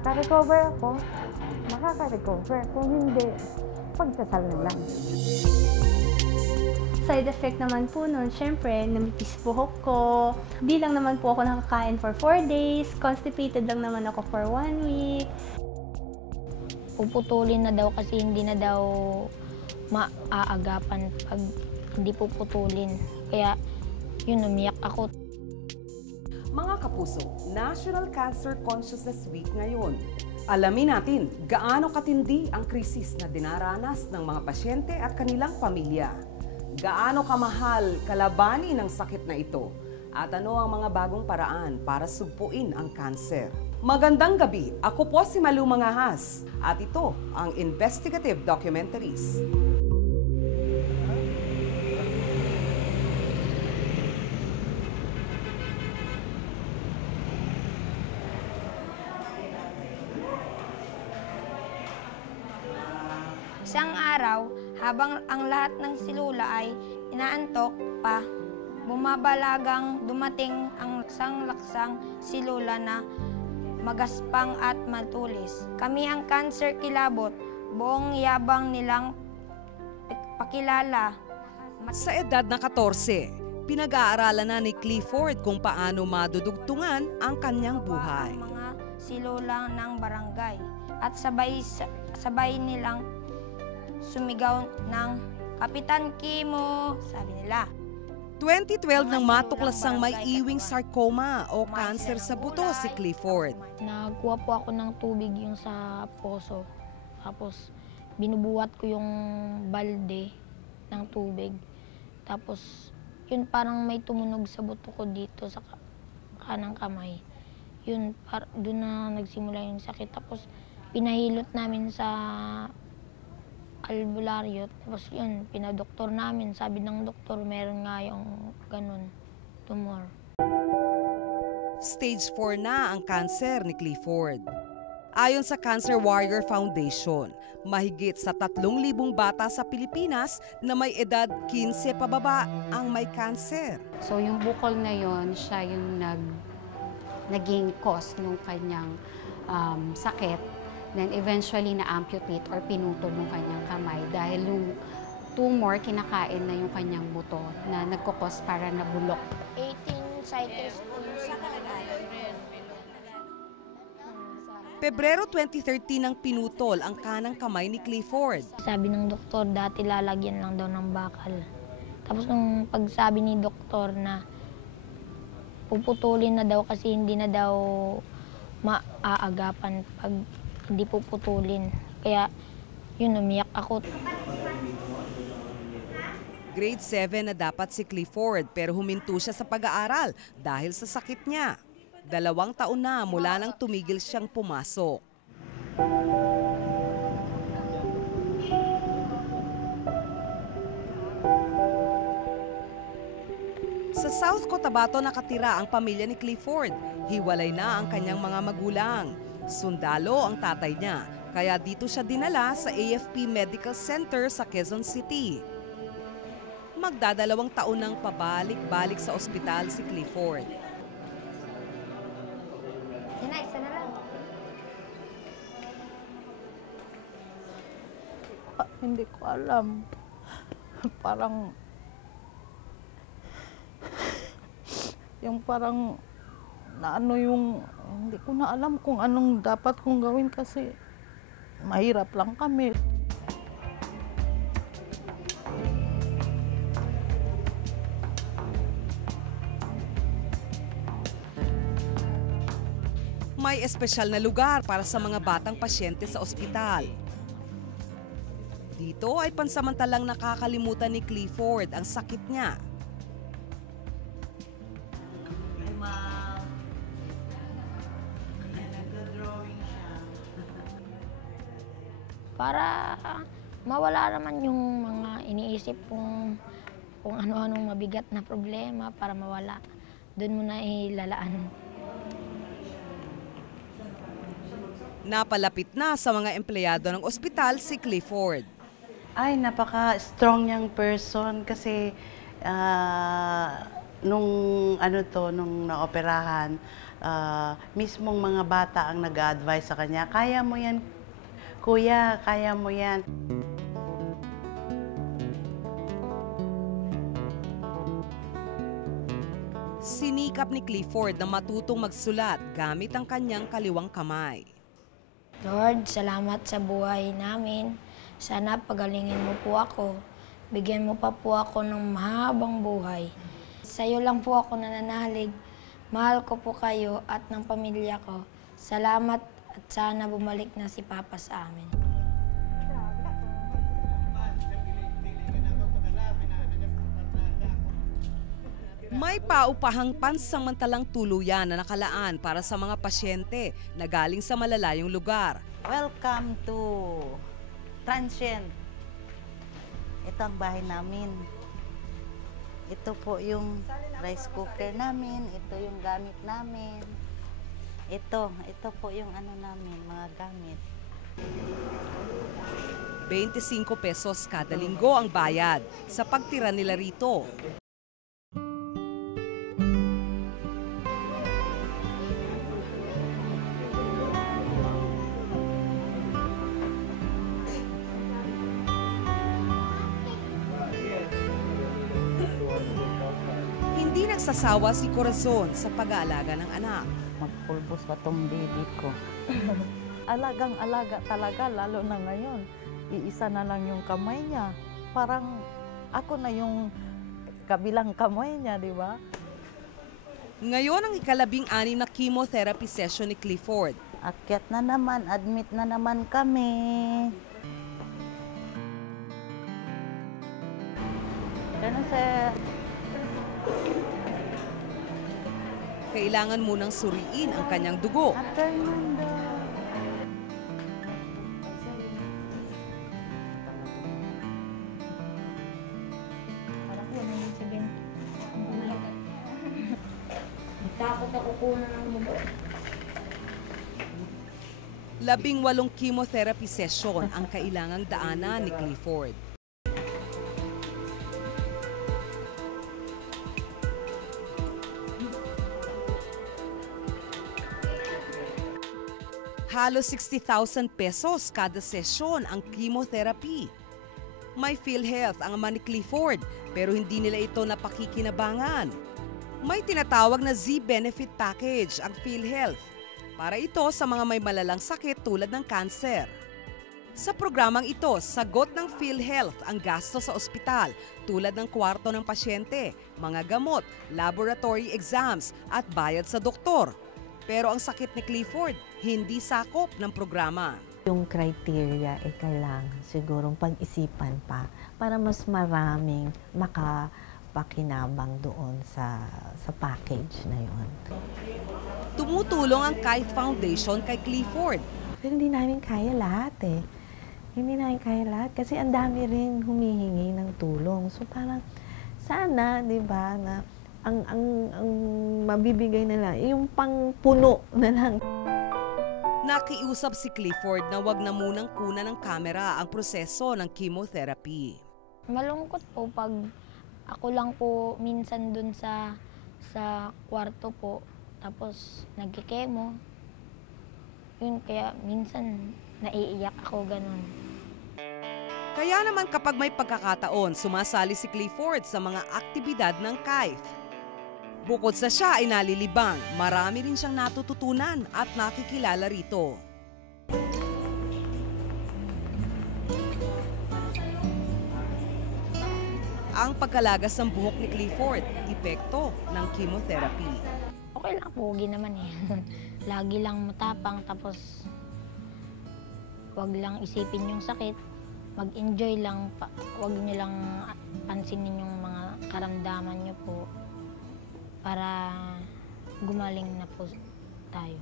makaka-recover ako, makaka-recover. Kung hindi, pagdasal na lang. Side effect naman po nun, syempre, namipis buhok ko. Di lang naman po ako nakakain for 4 days. Constipated lang naman ako for 1 week. Puputulin na daw kasi hindi na daw maaagapan pag hindi puputulin. Kaya yun, umiyak ako. Mga kapuso, National Cancer Consciousness Week ngayon. Alamin natin gaano katindi ang krisis na dinaranas ng mga pasyente at kanilang pamilya. Gaano kamahal kalabanin ang sakit na ito at ano ang mga bagong paraan para sugpuin ang kanser. Magandang gabi, ako po si Malu Mangahas at ito ang Investigative Documentaries. Isang araw, habang ang lahat ng silula ay inaantok pa, bumabalagang dumating ang isang laksang silula na magaspang at matulis. Kami ang cancer kilabot, buong yabang nilang pakilala. Sa edad na 14, pinag-aaralan na ni Clifford kung paano madudugtungan ang kanyang buhay. Ang mga silula ng barangay at sabay nilang sumigaw ng Kapitan Kimo, sabi nila. 2012 nang matuklasang may iwing sarcoma o kanser sa buto si Clifford. Nagkuha po ako ng tubig yung sa poso. Tapos binubuhat ko yung balde ng tubig. Tapos yun parang may tumunog sa buto ko dito sa kanang kamay. Yun, doon na nagsimula yung sakit. Tapos pinahilot namin sa albularyo. Tapos yun, pinadoktor namin. Sabi ng doktor, meron nga yung ganun, tumor. Stage 4 na ang kanser ni Clifford. Ayon sa Cancer Warrior Foundation, mahigit sa 3,000 bata sa Pilipinas na may edad 15 pababa ang may kanser. So yung bukol na yon, siya yung naging cause ng kanyang sakit. Then eventually na-amputate or pinutol ng kanyang kamay dahil yung tumor kinakain na yung kanyang buto na nagkukos para nabulok. 18 cycles po yung Pebrero 2013 nang pinutol ang kanang kamay ni Clifford. Sabi ng doktor, dati lalagyan lang daw ng bakal. Tapos nung pagsabi ni doktor na puputulin na daw kasi hindi na daw maaagapan pag hindi puputulin. Kaya yun, umiyak ako. Grade 7 na dapat si Clifford pero huminto siya sa pag-aaral dahil sa sakit niya. 2 taon na mula nang tumigil siyang pumasok. Sa South Cotabato nakatira ang pamilya ni Clifford. Hiwalay na ang kanyang mga magulang. Sundalo ang tatay niya, kaya dito siya dinala sa AFP Medical Center sa Quezon City. Magdadalawang taon nang pabalik-balik sa ospital si Clifford. Isa na lang. Hindi ko alam. Parang naano yung, hindi ko na alam kung anong dapat kong gawin kasi mahirap lang kami. May espesyal na lugar para sa mga batang pasyente sa ospital. Dito ay pansamantalang nakakalimutan ni Clifford ang sakit niya. Para mawala naman yung mga iniisip kung ano-anong mabigat na problema para mawala. Doon mo na ilalaan. Napalapit na sa mga empleyado ng ospital si Clifford. Ay, napaka-strong niyang person kasi Nung nung naoperahan, mismong mga bata ang nag-a-advise sa kanya, kaya mo yan, kuya, kaya mo yan. Sinikap ni Clifford na matutong magsulat gamit ang kanyang kaliwang kamay. Lord, salamat sa buhay namin. Sana pagalingin mo po ako. Bigyan mo pa po ako ng mahabang buhay. Sa iyo lang po ako nananalig. Mahal ko po kayo at ng pamilya ko. Salamat at sana bumalik na si Papa sa amin. May paupahang pansamantalang tuluyan na nakalaan para sa mga pasyente na galing sa malalayong lugar. Welcome to Transient. Ito ang bahay namin. Ito po yung rice cooker namin. Ito yung gamit namin. Ito po yung namin, mga gamit. 25 pesos kada linggo ang bayad sa pagtira nila rito. Hindi nagsasawa si Corazon sa pag-aalaga ng anak. Magpulbos pa tong baby ko. Alagang-alaga talaga, lalo na ngayon. Iisa na lang yung kamay niya. Parang ako na yung kabilang kamay niya, di ba? Ngayon ang ika-16 na chemotherapy session ni Clifford. Akyat na naman, admit na naman kami. Ganun, sir. Kailangan munang suriin ang kanyang dugo. Takot ako kunan ng dugo. 18 chemotherapy session ang kailangang daanan ni Clifford. Halos 60,000 pesos kada sesyon ang chemotherapy. May PhilHealth ang ama ni Clifford pero hindi nila ito napakikinabangan. May tinatawag na Z-Benefit Package ang PhilHealth para ito sa mga may malalang sakit tulad ng cancer. Sa programang ito, sagot ng PhilHealth ang gasto sa ospital tulad ng kwarto ng pasyente, mga gamot, laboratory exams at bayad sa doktor. Pero ang sakit ni Clifford, hindi sakop ng programa. Yung criteria ay kailangan sigurong pag-isipan pa para mas maraming makapakinabang doon sa package na yun. Tumutulong ang Kite Foundation kay Clifford. Pero hindi namin kaya lahat eh. Hindi namin kaya lahat kasi ang dami rin humihingi ng tulong. So parang sana, di ba, na ang mabibigay na lang, yung pangpuno na lang. Nakiusap si Clifford na wag na munang kunan ng kamera ang proseso ng chemotherapy. Malungkot po pag ako lang po minsan dun sa kwarto po, tapos nagkikemo. Yun, kaya minsan naiiyak ako ganun. Kaya naman kapag may pagkakataon, sumasali si Clifford sa mga aktibidad ng Kite. Bukod sa siya ay nalilibang, marami rin siyang natututunan at nakikilala rito. Ang pagkalagas ng buhok ni Clifford, epekto ng chemotherapy. Okay lang, pogi naman eh. Lagi lang matapang, tapos wag lang isipin yung sakit. Mag-enjoy lang, wag niyo lang pansinin yung mga karamdaman niyo po para gumaling na po tayo.